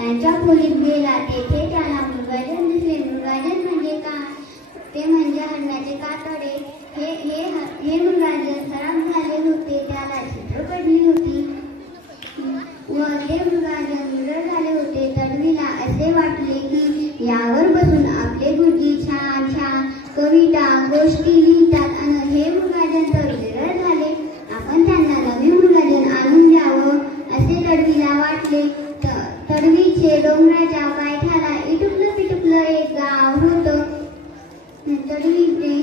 त्यांच्या खोलीत गेला. तेथे त्याला मृगाजन दिसले. मृगाजन म्हणजे का? ते म्हणजे हरणाचे कातडे. हे मृगाजन खराब झाले होते. त्याला छिद्र पडली होती व ते मृगाजन निडर झाले होते. तडवीला असे वाटले की यावर बसून आपले गुरुजी छान छान कविता गोष्टी लिहितात आणि हे मृगाजन तर निडर झाले. आपण त्यांना नवीन मृगाजन आणून द्यावं असे तडवीला वाटले. तडवीचे डोंगराच्या पायथ्याला इटुकलं पिटुकलं एक गाव होतं. तडवीने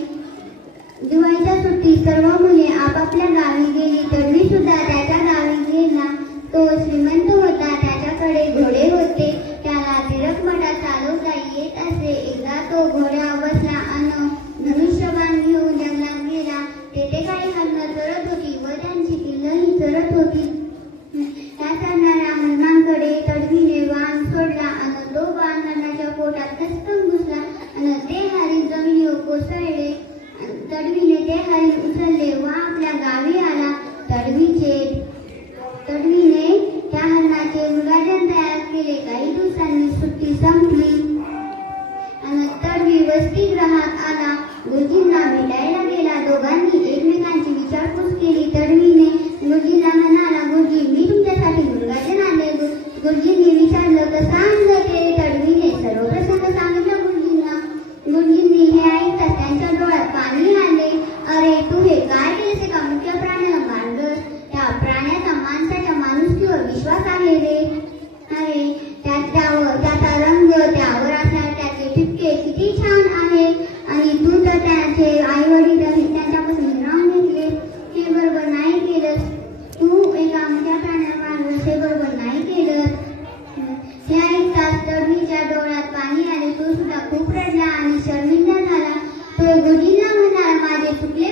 दिवाळीच्या सुट्टीत सर्व मुले आपापल्या गावी गेली. तडवी सुद्धा त्याच्या गावी गेला. तो श्रीमंत होता. त्याच्याकडे घोडे होते. त्याला तिरकमटा चालवता येत असे. एकदा तो घोड्यावर बसला आणि धनुष्यबाण घेऊन जंगलात गेला. तेथे काही हरणं चरत होती व त्यांची पिल्लंही चरत होती. त्या चरणाऱ्या हरणांकडे तडवीने बाण सोडला आणि तो बाण हरणाच्या पोटात खचकन घुसला आणि ते हरिण जमिनीवर कोसळले. तडवीने ते हरिण उचलले व आपल्या गावी आला. तडवीने त्या हरणाचे मृगाजन तयार केले. काही दिवसांनी सुट्टी संपली आणि तडवी वसतिगृहात आला. गुरुजींना भेटायला गेला. दोघांनी एकमेकांची विचारपूस केली. तडवीने गुरुजींना म्हणाला, गुरुजी मी तुमच्यासाठी मृगाजन आणले. गुरुजींनी विचारलं, कसं आणलं ते? तडवीने सर्व प्रसंग सांगितलं गुरुजींना. गुरुजींनी हे ऐकताच त्यांच्या डोळ्यात पाणी आले. अरे तू हे काय केलेस? एका मुख्य प्राण्याला मारलंस. त्या प्राण्याचा माणसाच्या माणुसकीवर विश्वास आहे रे. अरे त्याचा रंग, त्यावर असणारे त्याचे ठिपके किती छान आहे. आणि तू तर त्याचे आई वडील त्यांच्यापासून नाव घेतले. हे बरोबर नाही केलंस. तू एका मोठ्या प्राण्याला मारलंस. हे बरोबर नाही केलंस. हे ऐकताच तडवीच्या डोळ्यात पाणी आले. तो सुद्धा खूप रडला आणि शर्मिंदा झाला. तो गुरुजींना म्हणाला, माझे चुकले